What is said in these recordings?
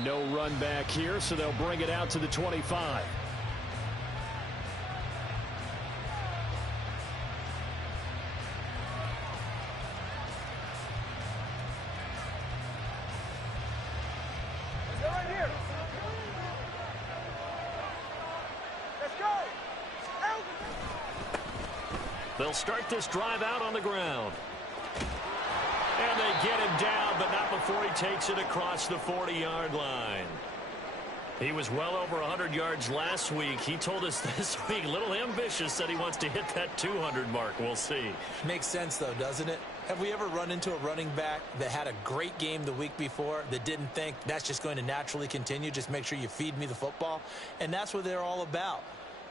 And no run back here, so they'll bring it out to the 25. They'll start this drive out on the ground. And they get him down, but not before he takes it across the 40-yard line. He was well over 100 yards last week. He told us this week, a little ambitious, said he wants to hit that 200 mark. We'll see. Makes sense, though, doesn't it? Have we ever run into a running back that had a great game the week before that didn't think that's just going to naturally continue? Just make sure you feed me the football. And that's what they're all about.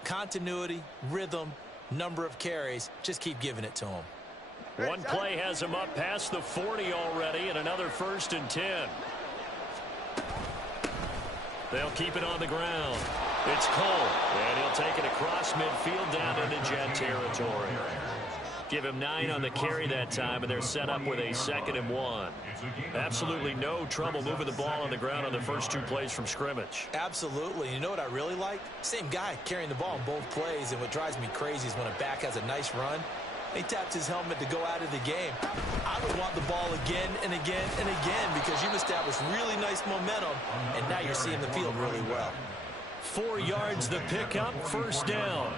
Continuity, rhythm, number of carries. Just keep giving it to him. One play has him up past the 40 already, and another 1st and 10. They'll keep it on the ground. It's Cole, and he'll take it across midfield down into Jet territory. Give him 9 on the carry that time, and they're set up with a 2nd and 1. Absolutely no trouble moving the ball on the ground on the first 2 plays from scrimmage. Absolutely. You know what I really like? Same guy carrying the ball in both plays, and what drives me crazy is when a back has a nice run, he taps his helmet to go out of the game. I would want the ball again and again and again because you've established really nice momentum, and now you're seeing the field really well. 4 yards the pickup, 1st down.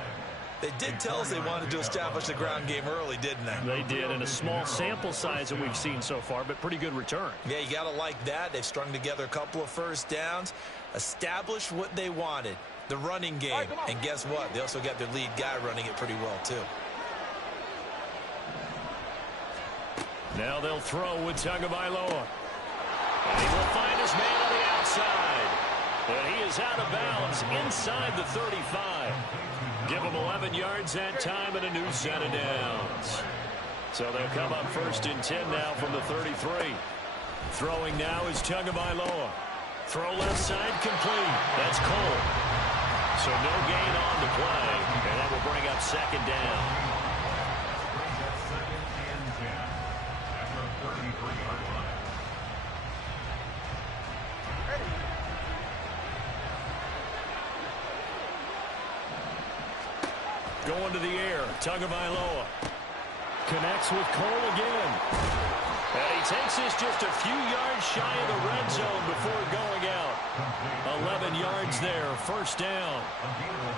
They did tell us they wanted to establish the ground game early, didn't they? They did, and a small sample size that we've seen so far, but pretty good return. Yeah, you got to like that. They've strung together a couple of 1st downs, established what they wanted, the running game. And guess what? They also got their lead guy running it pretty well, too. Now they'll throw with Tagovailoa. And he will find his man on the outside. And he is out of bounds inside the 35. Give him 11 yards that time and a new set of downs. So they'll come up 1st and 10 now from the 33. Throwing now is Tagovailoa. Throw left side complete. That's Cole. So no gain on the play. And that will bring up 2nd down. Going to the air, Tagovailoa connects with Cole again. And he takes this just a few yards shy of the red zone before going out. 11 yards there, 1st down.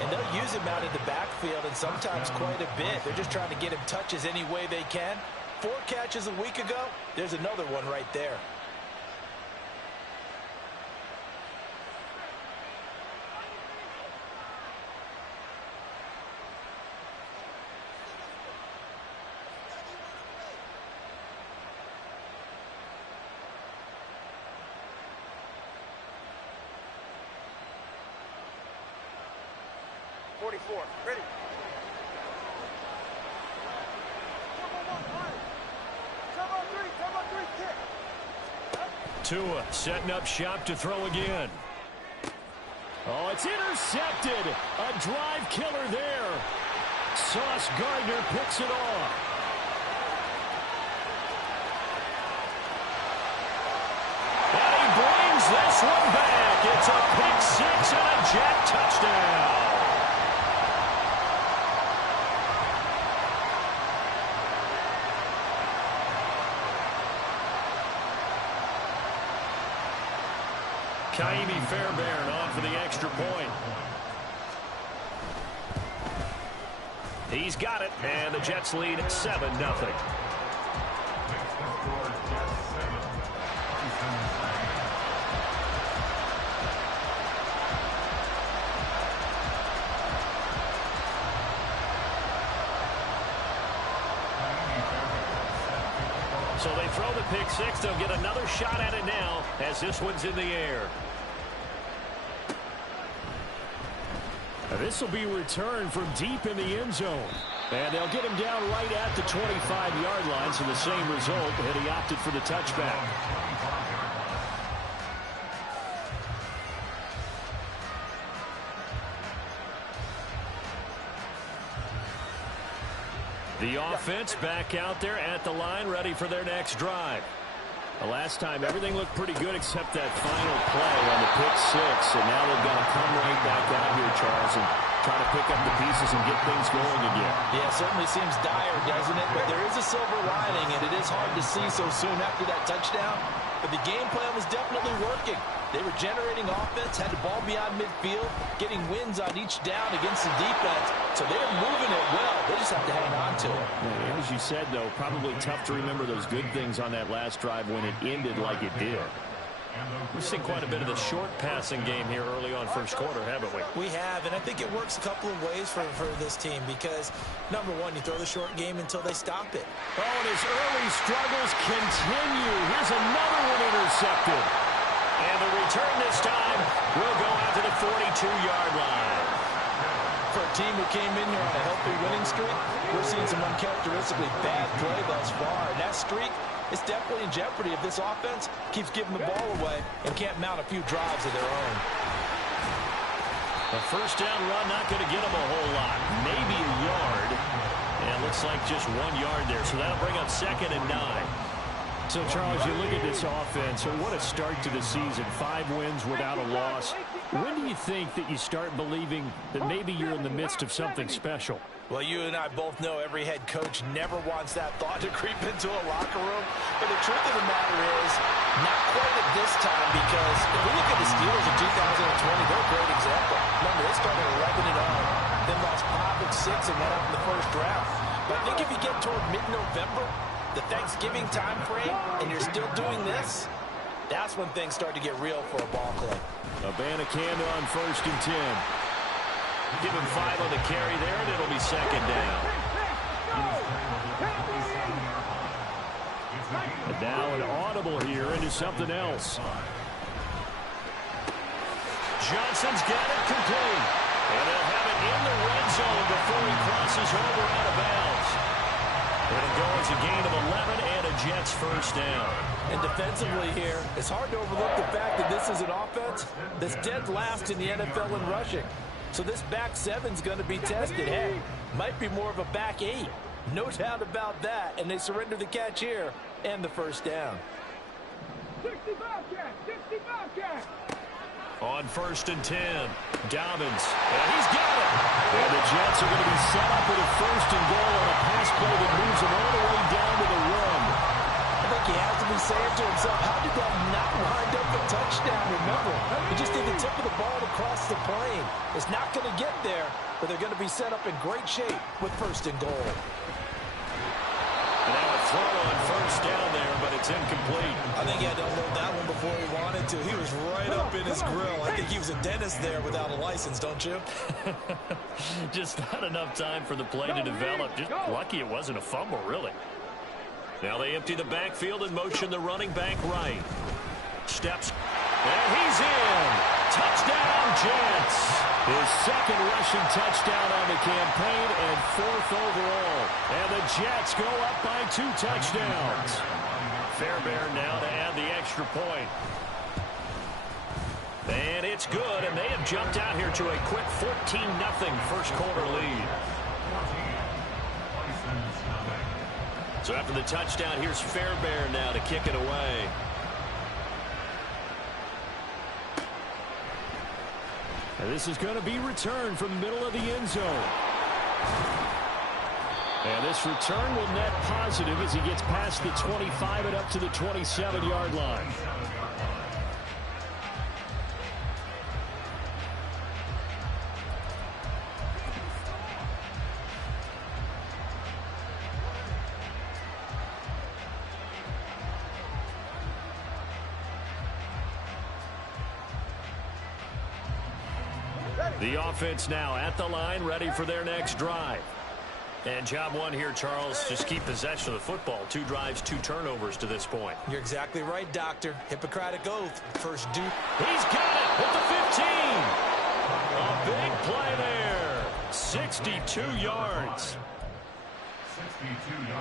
And they'll use him out in the backfield and sometimes quite a bit. They're just trying to get him touches any way they can. 4 catches a week ago, there's another one right there. Ready. Tua setting up shop to throw again. Oh, it's intercepted. A drive killer there. Sauce Gardner picks it off. And he brings this one back. It's a pick 6 and a Jet touchdown. Ka'imi Fairbairn on for the extra point. He's got it, and the Jets lead at 7-0. So they throw the pick 6. They'll get another shot at it now as this one's in the air. This will be returned from deep in the end zone. And they'll get him down right at the 25-yard line, so the same result, and he opted for the touchback. The offense back out there at the line, ready for their next drive. The last time, everything looked pretty good except that final play on the pick six. And now they've got to come right back out here, Charles, and try to pick up the pieces and get things going again. Yeah, it certainly seems dire, doesn't it? But there is a silver lining, and it is hard to see so soon after that touchdown. But the game plan was definitely working. They were generating offense, had the ball beyond midfield, getting wins on each down against the defense. So they're moving it well. They just have to hang on to it. Yeah, as you said, though, probably tough to remember those good things on that last drive when it ended like it did. We've seen quite a bit of the short passing game here early on first quarter, haven't we? We have, and I think it works a couple of ways for this team because, number one, you throw the short game until they stop it. Oh, and his early struggles continue. Here's another one intercepted. And the return this time will go out to the 42-yard line. For a team who came in here on a healthy winning streak, we're seeing some uncharacteristically bad play thus far. And that streak is definitely in jeopardy if this offense keeps giving the ball away and can't mount a few drives of their own. A first down run not going to get them a whole lot. Maybe a yard. And it looks like just 1 yard there. So that'll bring up 2nd and 9. So, Charles, you look at this offense, and what a start to the season. 5 wins without a loss. When do you think that you start believing that maybe you're in the midst of something special? Well, you and I both know every head coach never wants that thought to creep into a locker room. But the truth of the matter is, not quite at this time, because if we look at the Steelers in 2020, they're a great example. Remember, they started 11-0, then lost 5 and 6 and went out in the first round. But I think if you get toward mid-November, the Thanksgiving time frame, and you're still doing this, that's when things start to get real for a ball club. Abanikanda on 1st and 10. Give him 5 on the carry there, and it'll be 2nd down. And now an audible here into something else. Johnson's got it complete. And they'll have it in the red zone before he crosses over out of bounds. It'll go as a gain of 11 and a Jets first down. And defensively here, it's hard to overlook the fact that this is an offense that's dead last in the NFL in rushing. So this back 7's going to be tested. Hey, might be more of a back 8. No doubt about that. And they surrender the catch here and the first down. 60 Bobcat! 60 Bobcat! On 1st and 10, Dobbins, and he's got it. And the Jets are going to be set up with a 1st and goal on a pass play that moves them all the way down to the run. I think he has to be saying to himself, how did that not wind up a touchdown? Remember, he just did the tip of the ball across the plane. It's not going to get there, but they're going to be set up in great shape with 1st and goal. And now a throw on 1st down there, but it's incomplete. I think he had to unload that one before he wanted to. He was right up in his grill. I think he was a dentist there without a license, don't you? Just not enough time for the play to develop. Just lucky it wasn't a fumble, really. Now they empty the backfield and motion the running back right. Steps, and he's in. Touchdown, Jets. His 2nd rushing touchdown on the campaign and 4th overall. And the Jets go up by 2 touchdowns. Fairbairn now to add the extra point. And it's good, and they have jumped out here to a quick 14-0 first quarter lead. So after the touchdown, here's Fairbairn now to kick it away. And this is going to be returned from the middle of the end zone. And this return will net positive as he gets past the 25 and up to the 27-yard line. The offense now at the line, ready for their next drive. And job one here, Charles, just keep possession of the football. 2 drives, 2 turnovers to this point. You're exactly right, Doctor. Hippocratic oath. First due. He's got it at the 15. A big play there. 62 yards.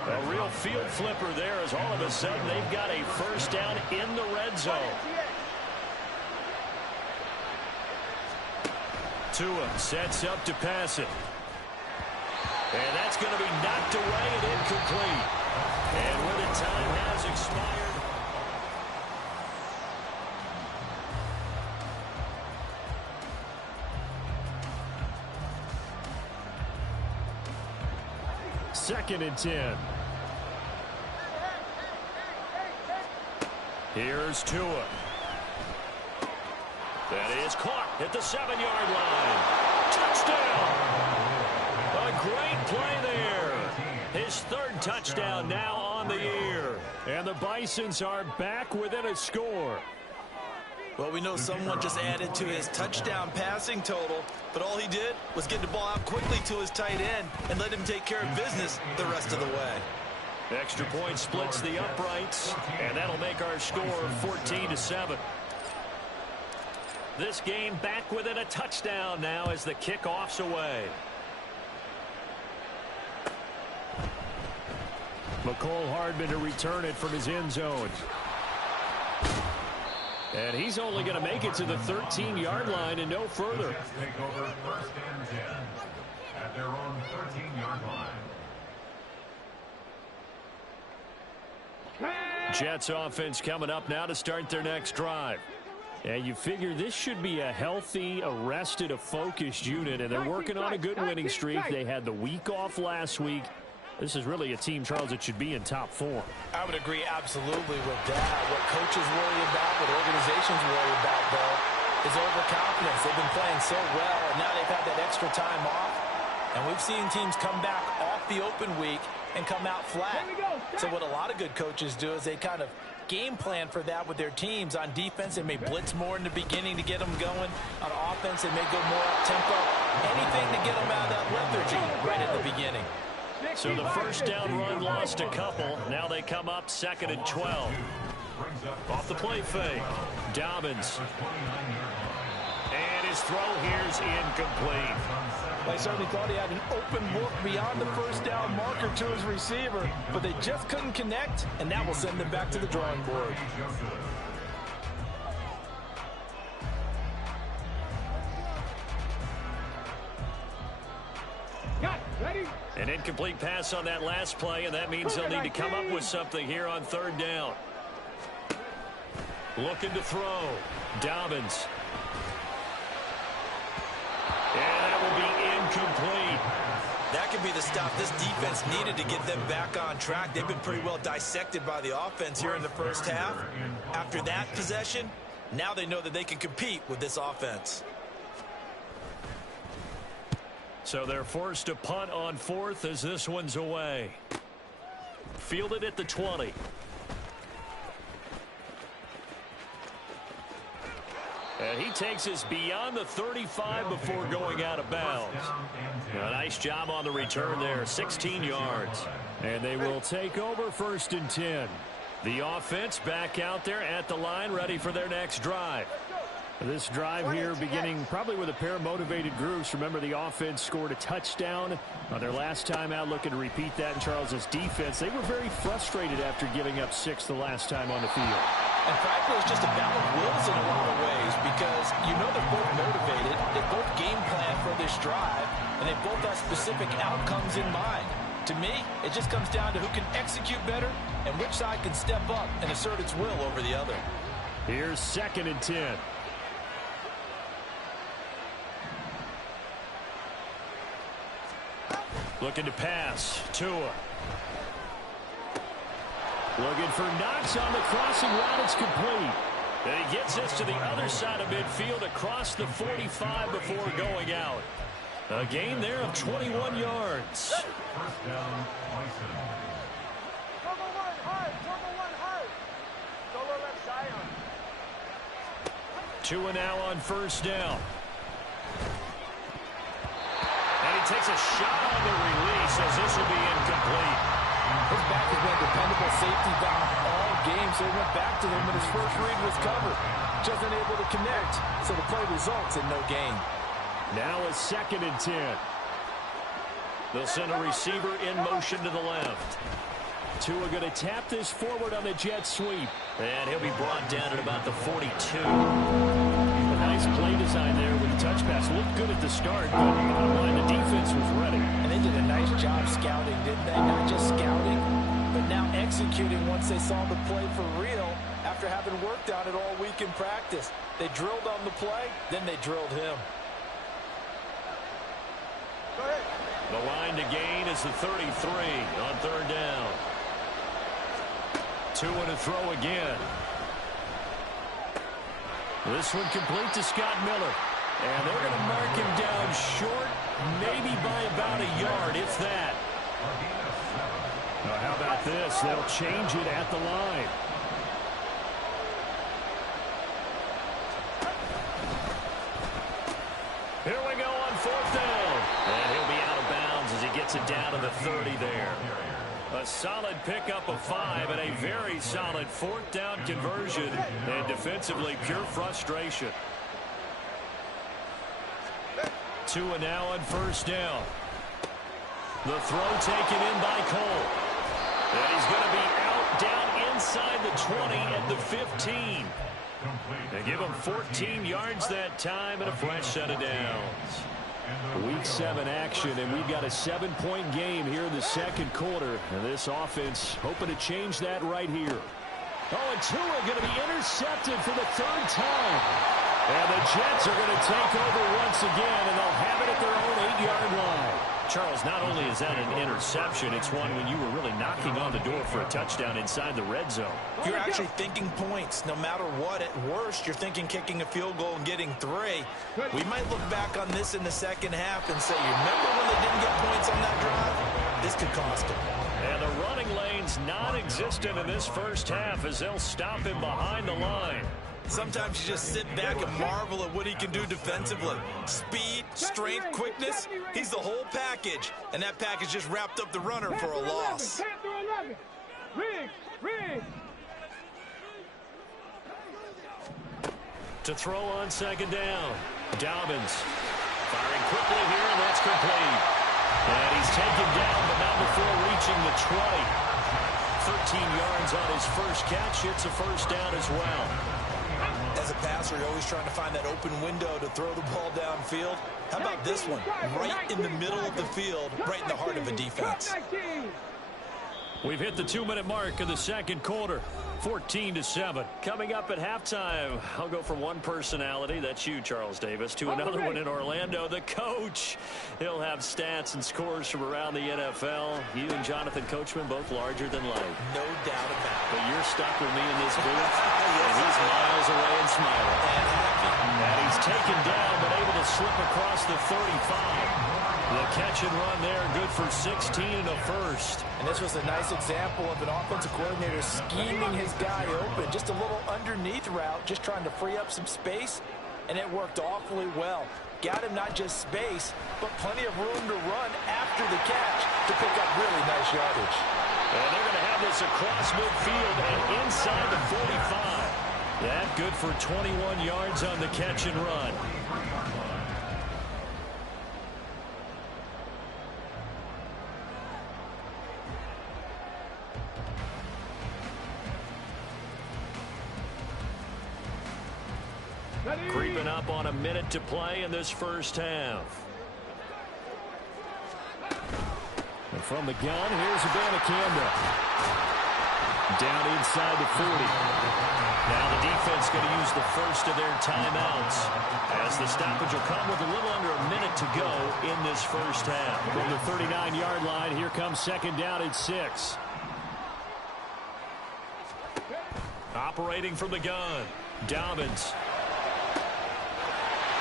A real field flipper there as all of a sudden they've got a first down in the red zone. Tua sets up to pass it. And that's going to be knocked away and incomplete. And when the time has expired, 2nd and 10. Here's Tua. That is caught at the 7-yard line. Touchdown! A great play there. His 3rd touchdown now on the year. And the Bisons are back within a score. Well, we know someone just added to his touchdown passing total, but all he did was get the ball out quickly to his tight end and let him take care of business the rest of the way. Extra point splits the uprights, and that'll make our score 14-7. This game back within a touchdown now as the kickoff's away. McCole Hardman to return it from his end zone. And he's only going to make it to the 13-yard line and no further. Take over 1st and 10 at their own 13-yard line. Jets offense coming up now to start their next drive. And you figure this should be a healthy, arrested, a focused unit, and they're working on a good winning streak. They had the week off last week. This is really a team, Charles, that should be in top 4. I would agree absolutely with that. What coaches worry about, what organizations worry about, though, is overconfidence. They've been playing so well, and now they've had that extra time off. And we've seen teams come back off the open week and come out flat. So what a lot of good coaches do is they kind of game plan for that with their teams. On defense, they may blitz more in the beginning to get them going. On offense, they may go more up-tempo. Anything to get them out of that lethargy right at the beginning. So the first down run lost a couple. Now they come up 2nd and 12. Off the play fake. Dobbins. And his throw here's incomplete. I certainly thought he had an open look beyond the first down marker to his receiver, but they just couldn't connect, and that will send them back to the drawing board. An incomplete pass on that last play, and that means they'll need to come up with something here on 3rd down. Looking to throw. Dobbins. And that will be incomplete. That could be the stop this defense needed to get them back on track. They've been pretty well dissected by the offense here in the first half. After that possession, now they know that they can compete with this offense. So they're forced to punt on 4th as this one's away. Fielded at the 20. And he takes us beyond the 35 before going out of bounds. A nice job on the return there, 16 yards. And they will take over 1st and 10. The offense back out there at the line, ready for their next drive. This drive here beginning probably with a pair of motivated groups. Remember, the offense scored a touchdown on their last time out, looking to repeat that in Charles's defense. They were very frustrated after giving up 6 the last time on the field. And frankly, it's just a battle of wills in a lot of ways because you know they're both motivated. They both game plan for this drive, and they both have specific outcomes in mind. To me, it just comes down to who can execute better and which side can step up and assert its will over the other. Here's 2nd and 10. Looking to pass. Tua. Looking for Knox on the crossing route. It's complete. And he gets us to the other side of midfield across the 45 before going out. A gain there of 21 yards. First down, Bison. Tua now on 1st down. And he takes a shot on the release as this will be incomplete. His back has been a dependable safety valve all game, so he went back to him when his first read was covered. Just unable to connect, so the play results in no gain. Now a 2nd and 10. They'll send a receiver in motion to the left. Tua going to tap this forward on the jet sweep. And he'll be brought down at about the 42. A nice play design there with the touch pass. Looked good at the start, but bottom line, the defense was ready. And they did a nice job scouting, didn't they? Not just scouting, but now executing once they saw the play for real after having worked on it all week in practice. They drilled on the play, then they drilled him. The line to gain is the 33 on third down. 2 and a throw again. This one complete to Scott Miller. And they're going to mark him down short, maybe by about a yard, if that. Now, how about this? They'll change it at the line. Here we go on fourth down. And he'll be out of bounds as he gets it down to the 30 there. A solid pickup of 5 and a very solid fourth down conversion. And defensively, pure frustration. Tua now on first down. The throw taken in by Cole. And he's going to be out down inside the 20 at the 15. They give him 14 yards that time and a fresh set of downs. Week 7 action, and we've got a 7-point game here in the second quarter. And this offense hoping to change that right here. Oh, and Tua going to be intercepted for the 3rd time. And the Jets are going to take over once again, and they'll have it at their own 8-yard line. Charles, not only is that an interception, it's one when you were really knocking on the door for a touchdown inside the red zone. You're actually thinking points. No matter what, at worst, you're thinking kicking a field goal and getting 3. We might look back on this in the second half and say, you remember when they didn't get points on that drive? This could cost them. And the running lane's non-existent in this first half as they'll stop him behind the line. Sometimes you just sit back and marvel at what he can do defensively. Speed, strength, quickness, he's the whole package. And that package just wrapped up the runner for a loss. To throw on second down. Dobbins firing quickly here, and that's complete. And he's taken down, but not before reaching the 20. 13 yards on his first catch. It's a first down as well. As a passer, you're always trying to find that open window to throw the ball downfield. How about this one? Right in the middle of the field, right in the heart of a defense. We've hit the 2-minute mark of the second quarter. 14-7. Coming up at halftime, I'll go from one personality, that's you, Charles Davis, to another one in Orlando, the coach. He'll have stats and scores from around the NFL. You and Jonathan Coachman both larger than life. No doubt about it. But you're stuck with me in this booth, and he's miles away and smiling. And happy. And he's taken down, but able to slip across the 35. The catch and run there, good for 16 and a first. And this was a nice example of an offensive coordinator scheming his guy open. Just a little underneath route, just trying to free up some space, and it worked awfully well. Got him not just space, but plenty of room to run after the catch to pick up really nice yardage. And they're going to have this across midfield and inside the 45. That good for 21 yards on the catch and run. Creeping up on a minute to play in this first half. And from the gun, here's Abanikanda. Down inside the 40. Now the defense going to use the first of their timeouts as the stoppage will come with a little under a minute to go in this first half. From the 39-yard line, here comes second down at 6. Operating from the gun, Dobbins.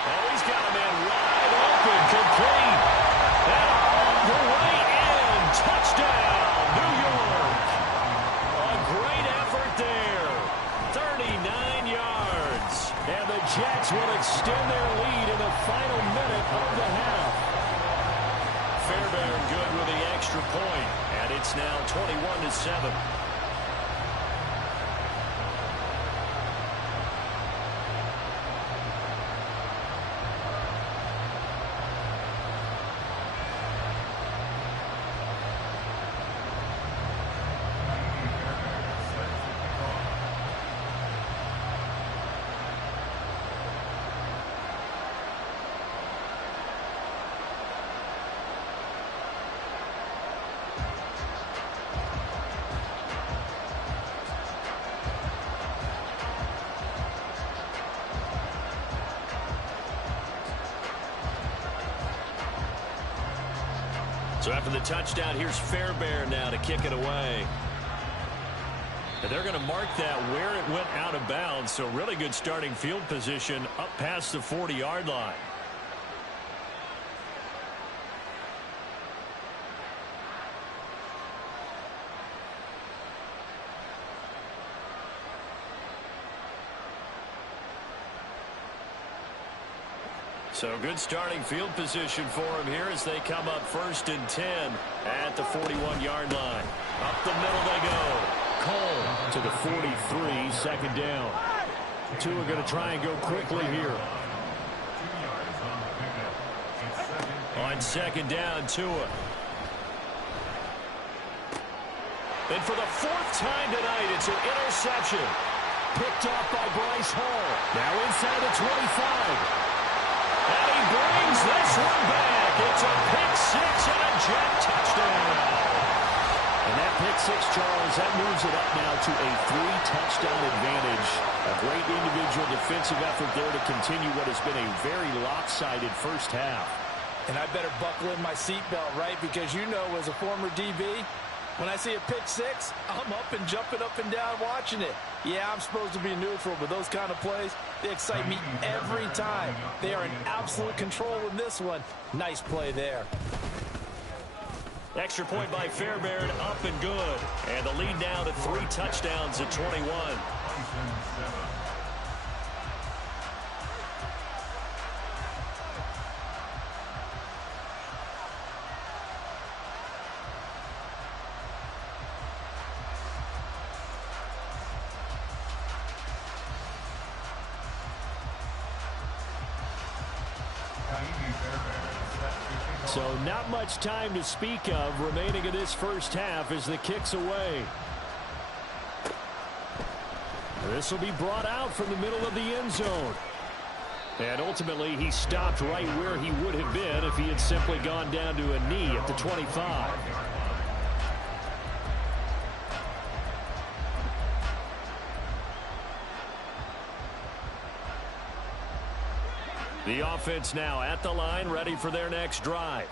Oh, he's got a man wide open, complete. And on the way in, touchdown, New York. A great effort there. 39 yards. And the Jets will extend their lead in the final minute of the half. Fairbairn good with the extra point, and it's now 21-7. So after the touchdown, here's Fairbairn now to kick it away. And they're going to mark that where it went out of bounds. So really good starting field position up past the 40-yard line. So good starting field position for him here as they come up 1st and 10 at the 41-yard line. Up the middle they go. Cole to the 43, second down. Two are going to try and go quickly here. On second down, Tua. And for the 4th time tonight, it's an interception. Picked off by Bryce Hall. Now inside the 25. And he brings this one back. It's a pick six and a Jet touchdown. And that pick six, Charles, that moves it up now to a 3-touchdown advantage. A great individual defensive effort there to continue what has been a very lopsided first half. And I better buckle in my seatbelt, right? Because you know, as a former DB, when I see a pick six, I'm up and jumping up and down watching it. Yeah, I'm supposed to be neutral, but those kind of plays, they excite me every time. They are in absolute control in this one. Nice play there. Extra point by Fairbairn, up and good. And the lead now to 3 touchdowns at 21. So not much time to speak of remaining in this first half as the kick's away. This will be brought out from the middle of the end zone. And ultimately, he stopped right where he would have been if he had simply gone down to a knee at the 25. The offense now at the line, ready for their next drive.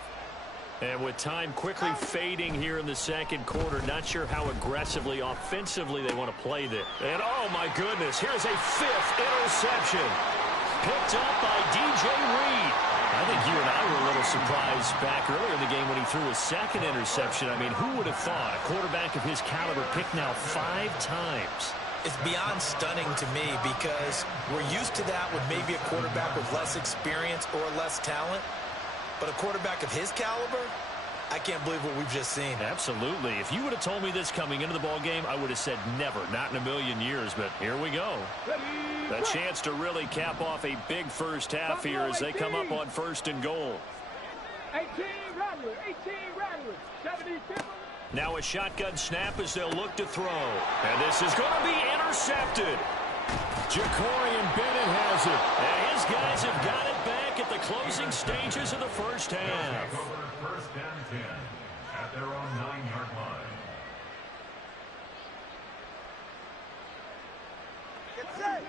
And with time quickly fading here in the second quarter, not sure how aggressively, offensively they want to play this. And oh my goodness, here's a 5th interception. Picked up by DJ Reed. I think you and I were a little surprised back earlier in the game when he threw his 2nd interception. I mean, who would have thought a quarterback of his caliber picked now 5 times? It's beyond stunning to me because we're used to that with maybe a quarterback with less experience or less talent. But a quarterback of his caliber, I can't believe what we've just seen. Absolutely. If you would have told me this coming into the ball game, I would have said never, not in a million years. But here we go. A chance to really cap off a big first half here as they come up on 1st and goal. 18 Rattler, 76. Now a shotgun snap as they'll look to throw. And this is going to be intercepted. Jacorian Bennett has it. And his guys have got it back at the closing stages of the first half. 1st and 10 at their own 9-yard line. Get set.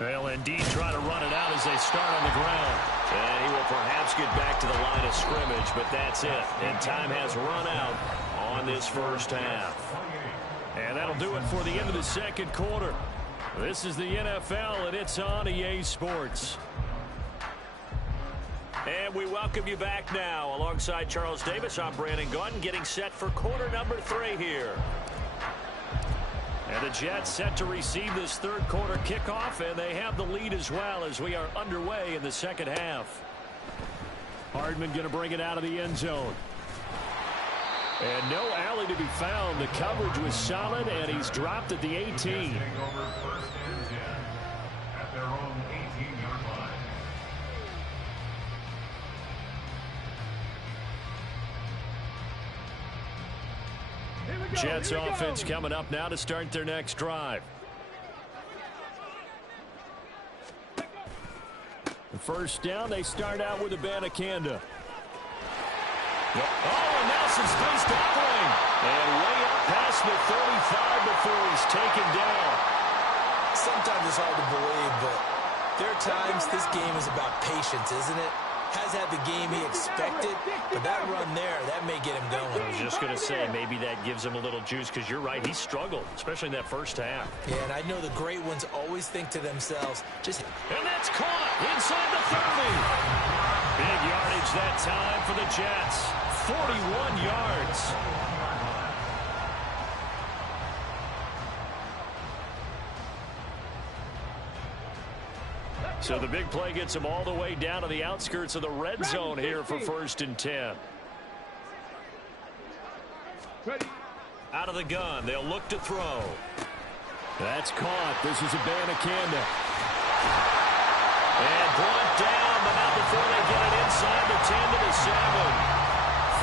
They'll indeed try to run it out as they start on the ground. And he will perhaps get back to the line of scrimmage, but that's it. And time has run out on this first half. And that'll do it for the end of the second quarter. This is the NFL, and it's on EA Sports. And we welcome you back now. Alongside Charles Davis, I'm Brandon Gunn, getting set for quarter number 3 here. And the Jets set to receive this third quarter kickoff, and they have the lead as well as we are underway in the second half. Hardman going to bring it out of the end zone. And no alley to be found. The coverage was solid, and he's dropped at the 18. Over 1st and 10 at their own 18-yard line. Jets offense coming up now to start their next drive. The first down, they start out with Abanikanda. Oh, and now some space tackling. And way up past the 35 before he's taken down. Sometimes it's hard to believe, but there are times this game is about patience, isn't it? Has had the game he expected, but that run there, that may get him going. I was just going to say, maybe that gives him a little juice, because you're right, he struggled, especially in that first half. Yeah, and I know the great ones always think to themselves, And that's caught inside the 30. Big yardage that time for the Jets. 41 yards. So the big play gets him all the way down to the outskirts of the red zone here for 1st and 10. Out of the gun, they'll look to throw. That's caught. This is Abanikanda. And brought down, but not before they get it inside the 10 to the 7.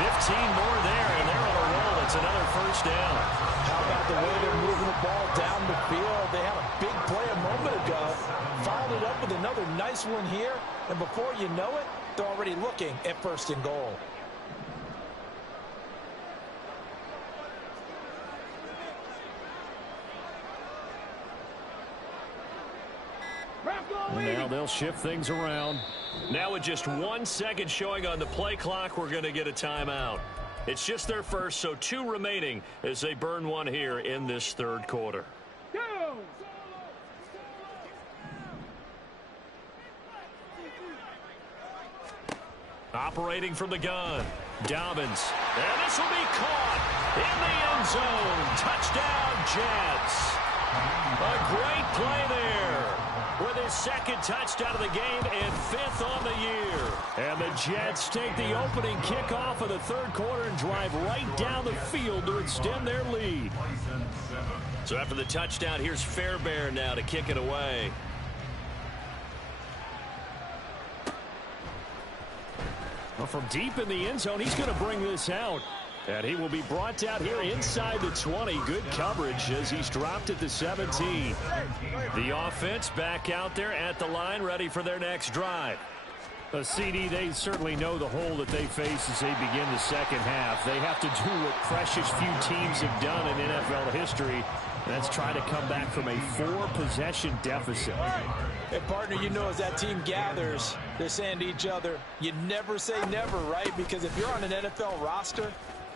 15 more there, and they're on a roll. It's another first down. How about the way they're moving the ball down the field? They had a big play a moment ago. Followed it up with another nice one here. And before you know it, they're already looking at 1st and goal. Now they'll shift things around. Now with just 1 second showing on the play clock, we're going to get a timeout. It's just their first, so 2 remaining as they burn one here in this 3rd quarter. Go! Operating from the gun, Dobbins. And this will be caught in the end zone. Touchdown, Jets. A great play there with his 2nd touchdown of the game and 5th on the year. And the Jets take the opening kickoff of the 3rd quarter and drive right down the field to extend their lead. So after the touchdown, here's Fairbairn now to kick it away. Well, from deep in the end zone, he's going to bring this out. And he will be brought out here inside the 20. Good coverage as he's dropped at the 17. The offense back out there at the line, ready for their next drive. A CD, they certainly know the hole that they face as they begin the 2nd half. They have to do what precious few teams have done in NFL history. That's try to come back from a 4-possession deficit. Hey, partner, you know as that team gathers, they're saying to each other, you never say never, right? Because if you're on an NFL roster,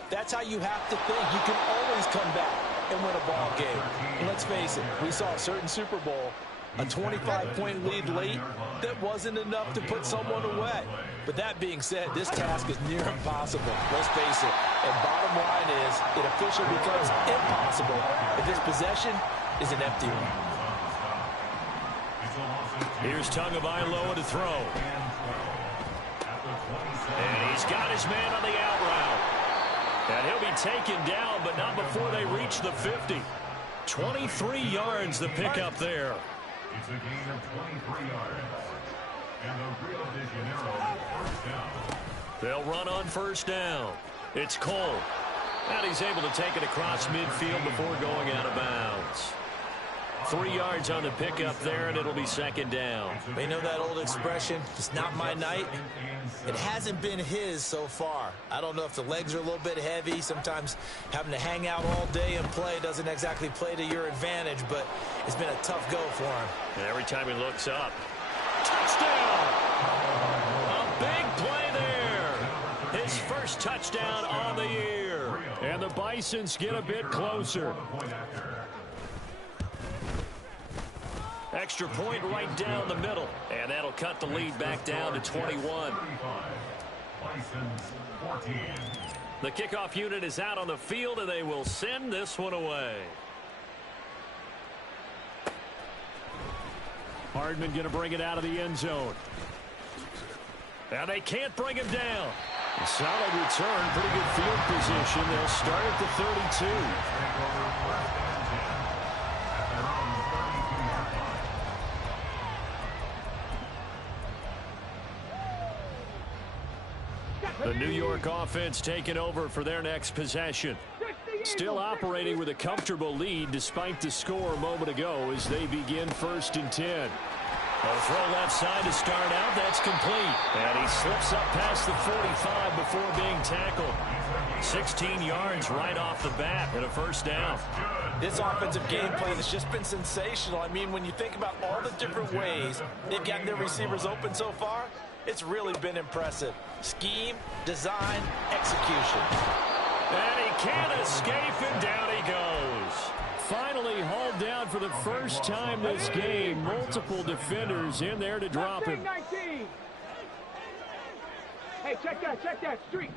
that's how you have to think. You can always come back and win a ball game. And let's face it, we saw a certain Super Bowl, a 25-point lead late that wasn't enough to put someone away. But that being said, this task is near impossible. Let's face it. And bottom line is, it officially becomes impossible if this possession is an empty one. Here's Tagovailoa to throw. And he's got his man on the out route. And he'll be taken down, but not before they reach the 50. 23 yards the pickup there. It's a gain of 23 yards. And the Rio de Janeiro first down. They'll run on 1st down. It's Cole. And he's able to take it across midfield before going out of bounds. 3 yards on the pickup there, and it'll be 2nd down. They know that old expression, it's not my night. It hasn't been his so far. I don't know if the legs are a little bit heavy. Sometimes having to hang out all day and play doesn't exactly play to your advantage, but it's been a tough go for him. And every time he looks up, touchdown! A big play there. His first touchdown on the year. And the Bisons get a bit closer. Extra point right down the middle. And that'll cut the lead back down to 21. The kickoff unit is out on the field, and they will send this one away. Hardman going to bring it out of the end zone. Now they can't bring him down. A solid return, pretty good field position. They'll start at the 32. The New York offense taking over for their next possession. Still operating with a comfortable lead despite the score a moment ago as they begin 1st and 10. A throw left side to start out. That's complete. And he slips up past the 45 before being tackled. 16 yards right off the bat and a first down. This offensive game plan has just been sensational. I mean, when you think about all the different ways they've gotten their receivers open so far, it's really been impressive. Scheme, design, execution. And he can't escape, and down he goes. Finally hauled down for the first time this game. Multiple defenders in there to drop him. 19. Hey, check that. Street.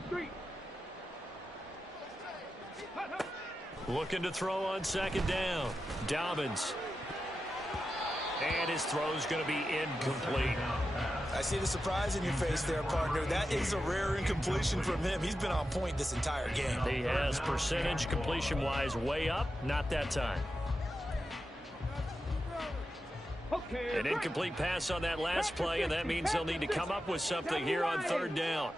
Looking to throw on second down. Dobbins. And his throw's going to be incomplete. I see the surprise in your face there, partner. That is a rare incompletion from him. He's been on point this entire game. He has percentage completion-wise way up. Not that time. Okay. An incomplete pass on that last play, and that means they'll need to come up with something here on third down.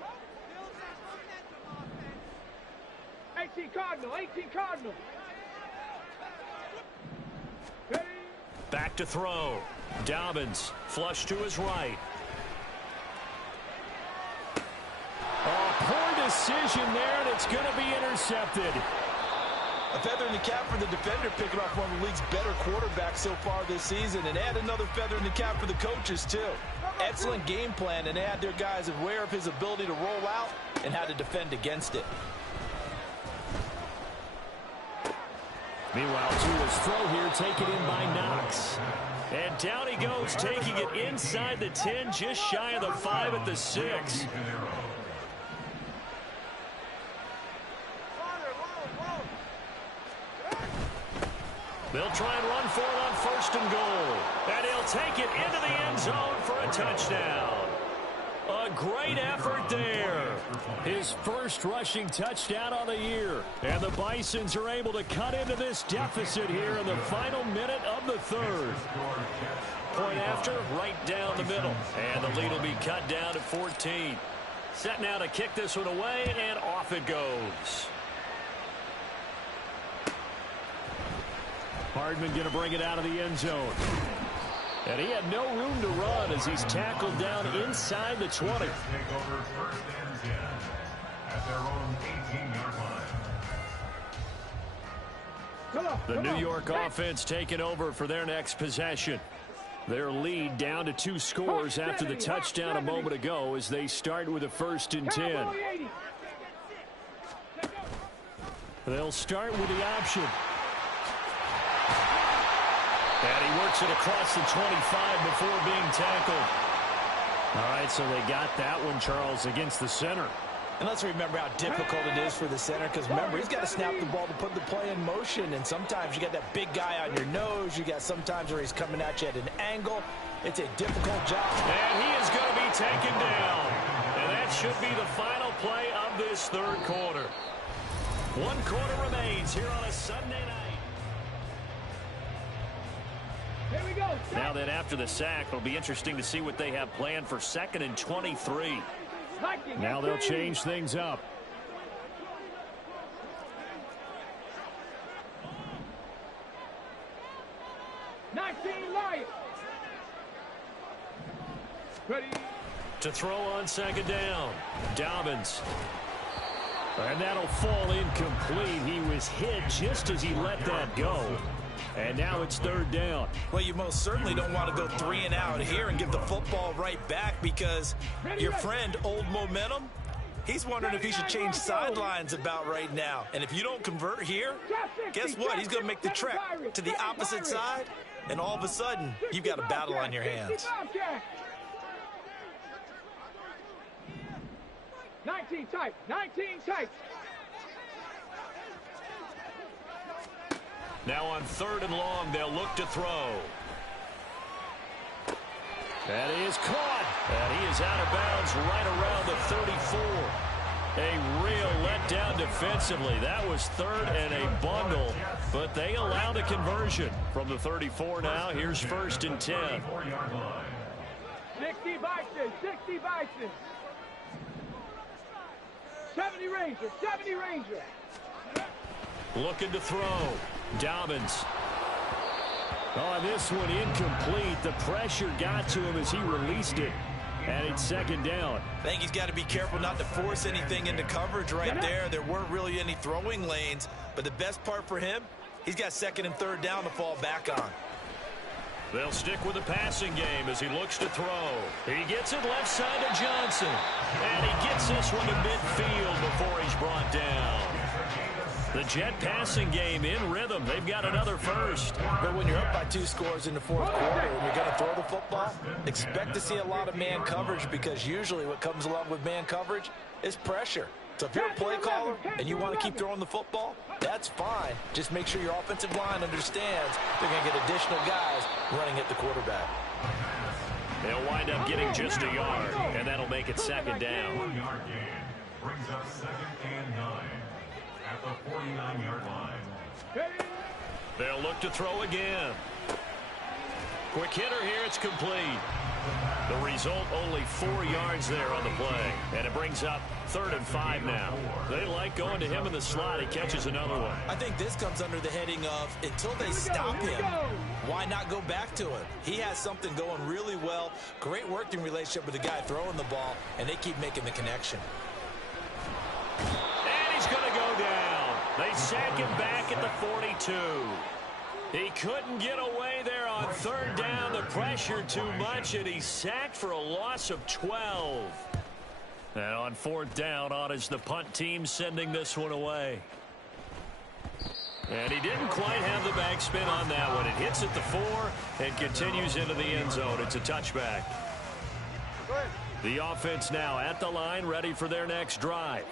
18 Cardinal. Back to throw. Dobbins flush to his right. Oh, poor decision there, and it's going to be intercepted. A feather in the cap for the defender, picking off one of the league's better quarterbacks so far this season, and add another feather in the cap for the coaches, too. Excellent game plan, and add their guys aware of his ability to roll out and how to defend against it. Meanwhile, Tua's throw here taken in by Knox. And down he goes, taking it inside the 10, just shy of the 5 at the 6. They'll try and run for it on first and goal. And he'll take it into the end zone for a touchdown. A great effort there. His first rushing touchdown on the year. And the Bisons are able to cut into this deficit here in the final minute of the third. Point after, right down the middle. And the lead will be cut down to 14. Set now to kick this one away, and off it goes. Hardman going to bring it out of the end zone. And he had no room to run as he's tackled down inside the 20. Take over first and 10 at their own 18-yard line. The New York offense taking over for their next possession. Their lead down to 2 scores after the touchdown a moment ago as they start with a first and 10. They'll start with the option. And he works it across the 25 before being tackled. All right, so they got that one, Charles, against the center. And let's remember how difficult it is for the center, because remember, he's got to snap the ball to put the play in motion, and sometimes you got that big guy on your nose. You got sometimes where he's coming at you at an angle. It's a difficult job. And he is going to be taken down. And that should be the final play of this third quarter. 1 quarter remains here on a Sunday night. Here we go. Now that after the sack, it'll be interesting to see what they have planned for 2nd and 23. Now they'll change things up. Ready. To throw on second down. Dobbins. And that'll fall incomplete. He was hit just as he let that go. And now it's third down. Well, you most certainly don't want to go 3 and out here and give the football right back, because your friend, Old Momentum, he's wondering if he should change sidelines about right now. And if you don't convert here, guess what? He's going to make the trek to the opposite side, and all of a sudden, you've got a battle on your hands. 19 tight. 19 tight. Now on 3rd and long, they'll look to throw. That is caught. And he is out of bounds right around the 34. A real letdown defensively. That was 3rd and a bundle, but they allow the conversion. From the 34 now, here's 1st and 10. 60 Bison. 60 Bison. 70 Ranger. 70 Ranger. Looking to throw. Dobbins. Oh, this one incomplete. The pressure got to him as he released it. And it's second down. I think he's got to be careful not to force anything into coverage right there. There weren't really any throwing lanes. But the best part for him, he's got second and third down to fall back on. They'll stick with the passing game as he looks to throw. He gets it left side to Johnson. And he gets this one to midfield before he's brought down. The Jet passing game in rhythm. They've got another first. But when you're up by 2 scores in the fourth quarter and you're going to throw the football, expect to see a lot of man coverage, because usually what comes along with man coverage is pressure. So if you're a play caller and you want to keep throwing the football, that's fine. Just make sure your offensive line understands they're going to get additional guys running at the quarterback. They'll wind up getting just a yard, and that'll make it second down. 1-yard gain brings up 2nd and 9 at the 49-yard line. They'll look to throw again. Quick hitter here, it's complete. The result, only 4 yards there on the play. And it brings up 3rd and 5 now. They like going to him in the slot. He catches another one. I think this comes under the heading of, until they stop him, why not go back to him? He has something going really well. Great working relationship with the guy throwing the ball, and they keep making the connection. And he's going to go down. They sack him back at the 42. He couldn't get away there on 3rd down. The pressure too much, and he's sacked for a loss of 12. And on 4th down, on is the punt team sending this one away. And he didn't quite have the backspin on that one. It hits at the 4 and continues into the end zone. It's a touchback. The offense now at the line, ready for their next drive.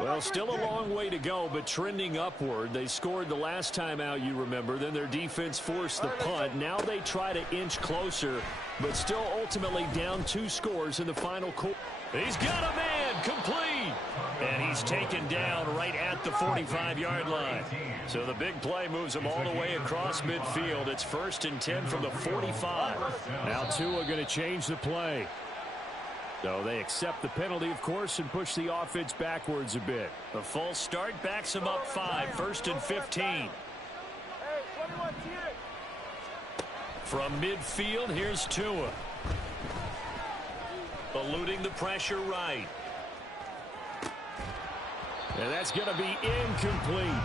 Well, still a long way to go, but trending upward. They scored the last time out, you remember. Then their defense forced the punt. Now they try to inch closer, but still ultimately down 2 scores in the final quarter. He's got a man, complete. And he's taken down right at the 45-yard line. So the big play moves him all the way across midfield. It's 1st and 10 from the 45. Now Tua going to change the play. So they accept the penalty, of course, and push the offense backwards a bit. The false start backs him up 5, 1st and 15. From midfield, here's Tua. Eluding the pressure right. And that's going to be incomplete.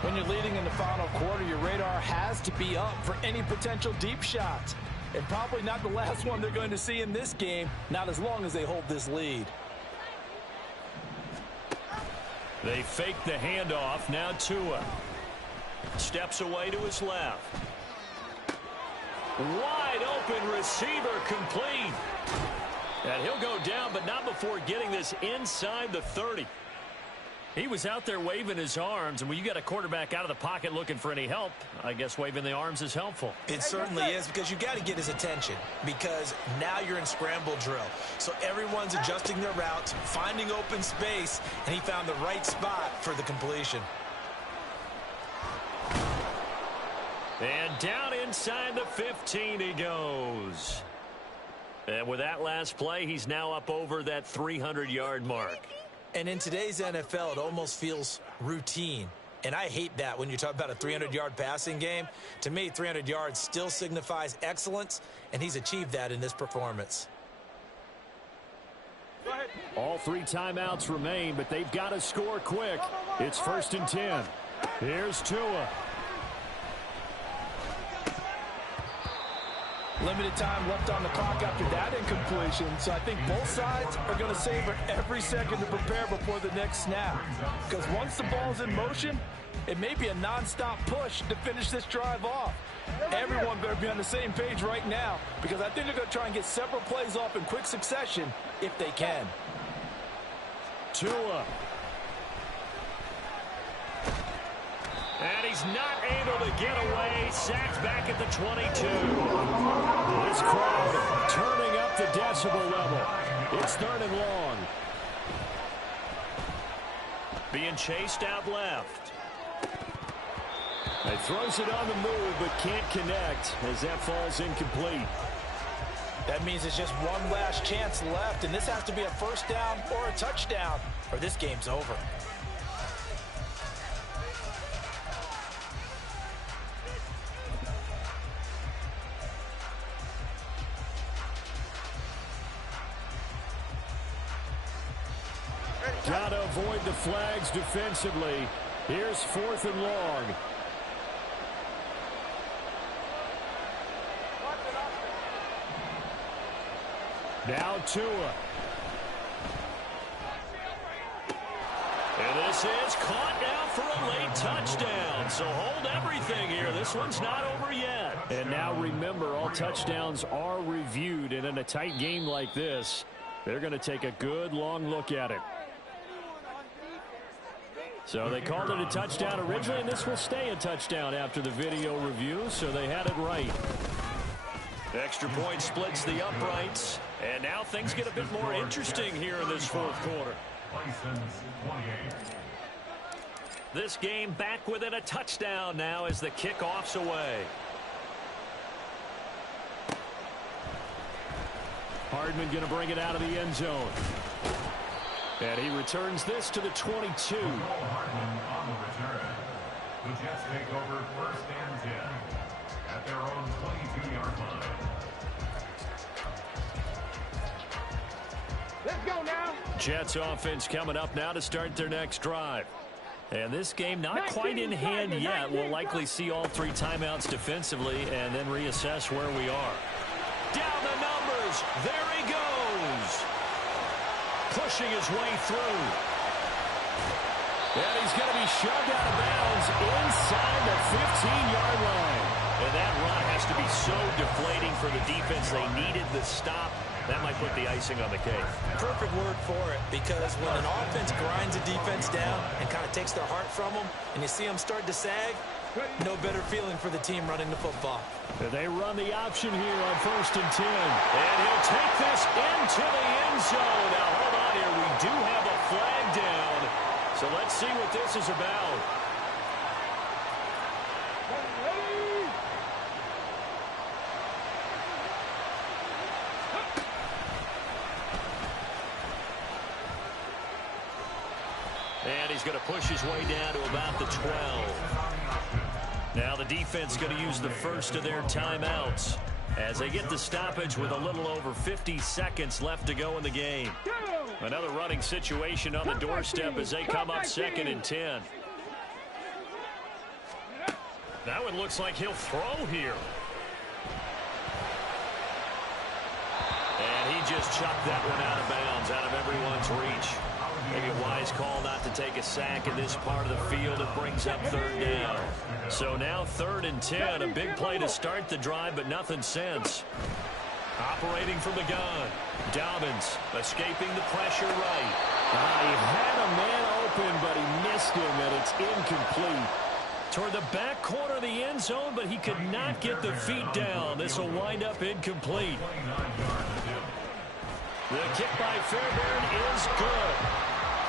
When you're leading in the final quarter, your radar has to be up for any potential deep shots. And probably not the last one they're going to see in this game, not as long as they hold this lead. They fake the handoff. Now Tua steps away to his left. Wide open receiver, complete. And he'll go down, but not before getting this inside the 30. He was out there waving his arms, and when you got a quarterback out of the pocket looking for any help, I guess waving the arms is helpful. It certainly is, because you got to get his attention, because now you're in scramble drill. So everyone's adjusting their routes, finding open space, and he found the right spot for the completion. And down inside the 15 he goes. And with that last play, he's now up over that 300-yard mark. And in today's NFL, it almost feels routine. And I hate that when you talk about a 300-yard passing game. To me, 300 yards still signifies excellence, and he's achieved that in this performance. All 3 timeouts remain, but they've got to score quick. It's 1st and 10. Here's Tua. Limited time left on the clock after that incompletion, so I think both sides are going to savor every second to prepare before the next snap. Because once the ball's in motion, it may be a non-stop push to finish this drive off. Everyone better be on the same page right now, because I think they're going to try and get several plays off in quick succession if they can. Tua. And he's not able to get away. Sacked back at the 22. This crowd turning up the decibel level. It's 3rd and long. Being chased out left. He throws it on the move, but can't connect as that falls incomplete. That means it's just one last chance left, and this has to be a 1st down or a touchdown, or this game's over. Got to avoid the flags defensively. Here's 4th and long. Now Tua. And this is caught now for a late touchdown. So hold everything here. This one's not over yet. And now remember, all touchdowns are reviewed. And in a tight game like this, they're going to take a good long look at it. So they called it a touchdown originally, and this will stay a touchdown after the video review, so they had it right. Extra point splits the uprights, and now things get a bit more interesting here in this 4th quarter. This game back within a touchdown now as the kickoff's away. Hardman going to bring it out of the end zone. And he returns this to the 22. Hardman on the return. The Jets take over 1st and 10 at their own 22-yard line. Let's go now. Jets offense coming up now to start their next drive. And this game not quite in hand yet. We'll likely see all 3 timeouts defensively and then reassess where we are. Down the numbers. There he goes. Pushing his way through. And he's going to be shoved out of bounds inside the 15-yard line. And that run has to be so deflating for the defense. They needed the stop. That might put the icing on the cake. Perfect word for it, because when an offense grinds a defense down and kind of takes their heart from them, and you see them start to sag, no better feeling for the team running the football. They run the option here on 1st and 10. And he'll take this into the end zone. Now, hold on here. We do have a flag down. So let's see what this is about. And he's going to push his way down to about the 12. Now the defense going to use the first of their timeouts as they get the stoppage with a little over 50 seconds left to go in the game. Another running situation on the doorstep as they come up 2nd and 10. That one looks like he'll throw here. And he just chucked that one out of bounds, out of everyone's reach. Maybe a wise call not to take a sack in this part of the field. It brings up 3rd down. So now 3rd and 10. A big play to start the drive, but nothing since. Operating from the gun. Dobbins escaping the pressure right. He had a man open, but he missed him, and it's incomplete. Toward the back corner of the end zone, but he could not get the feet down. This will wind up incomplete. The kick by Fairbairn is good.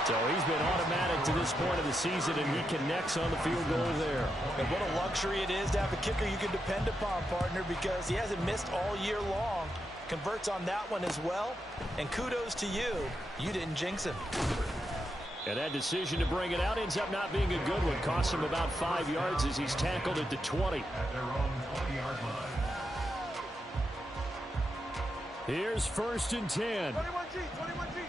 So he's been automatic to this point of the season, and he connects on the field goal there. And what a luxury it is to have a kicker you can depend upon, partner, because he hasn't missed all year long. Converts on that one as well. And kudos to you. You didn't jinx him. And that decision to bring it out ends up not being a good one. Costs him about 5 yards as he's tackled at the 20. At their own 20-yard line. Here's 1st and 10. 21G, 21G.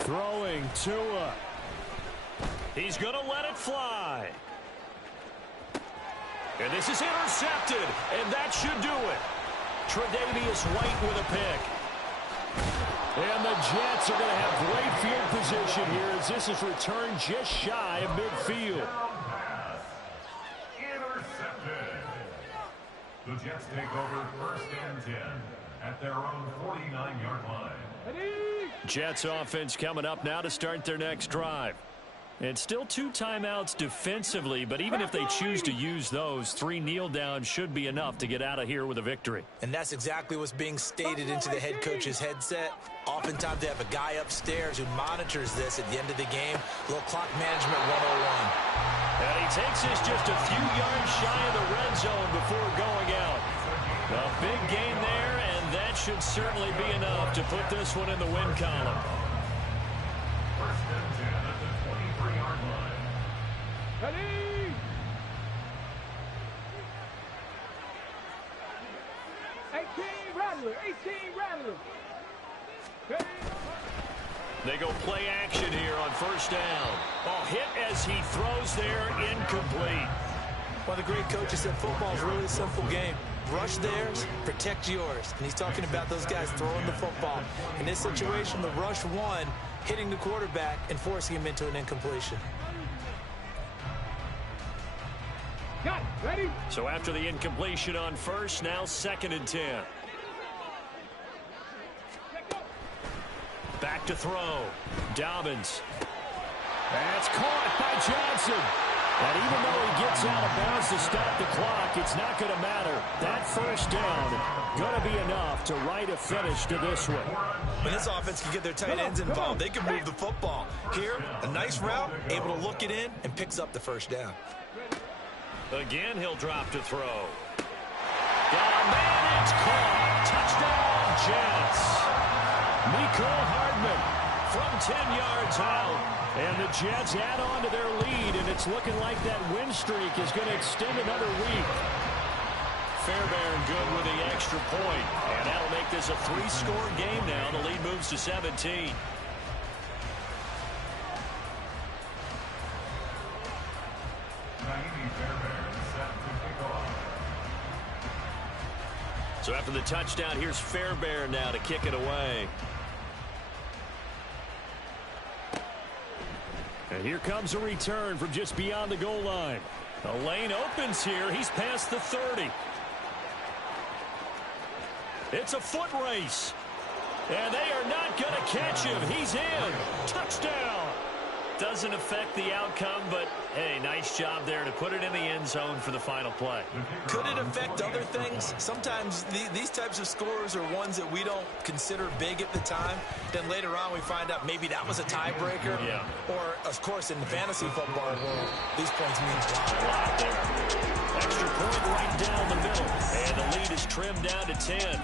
Throwing Tua. He's going to let it fly. And this is intercepted, and that should do it. Tre'Davious White with a pick. And the Jets are going to have great field position here as this is returned just shy of midfield. Intercepted. The Jets take over 1st and 10 at their own 49-yard line. Jets offense coming up now to start their next drive. And still 2 timeouts defensively, but even if they choose to use those, 3 kneel downs should be enough to get out of here with a victory. And that's exactly what's being stated into the head coach's headset. Oftentimes they have a guy upstairs who monitors this at the end of the game. A little clock management 101. And he takes this just a few yards shy of the red zone before going out. A big gain there, and that should certainly be enough to put this one in the win column. 1st and 10. Rattler. 18 Rattler. Ready? They go play action here on first down. Oh, hit as he throws there, incomplete. Well, the great coach has said football is really a simple game. Rush theirs, protect yours. And he's talking about those guys throwing the football. In this situation, the rush won, hitting the quarterback and forcing him into an incompletion. Got it. Ready? So after the incompletion on first, now 2nd and 10. Back to throw. Dobbins. That's caught by Johnson. And even though he gets out of bounds to stop the clock, it's not going to matter. That first down going to be enough to write a finish to this one. When this offense can get their tight ends involved, they can move the football. Here, a nice route, able to look it in, and picks up the first down. Again, he'll drop to throw. Got a man, it's caught. Touchdown, Jets. Mecole Hardman from 10 yards out. And the Jets add on to their lead, and it's looking like that win streak is going to extend another week. Fairbairn good with the extra point, and that'll make this a 3-score game now. The lead moves to 17. So after the touchdown, here's Fairbairn now to kick it away. And here comes a return from just beyond the goal line. The lane opens here. He's past the 30. It's a foot race. And they are not going to catch him. He's in. Touchdown. Doesn't affect the outcome, but, hey, nice job there to put it in the end zone for the final play. Could it affect other things? Sometimes these types of scores are ones that we don't consider big at the time. Then later on we find out maybe that was a tiebreaker. Yeah. Or, of course, in the fantasy football world, these points mean a lot. A lot there. Extra point right down the middle. And the lead is trimmed down to 10.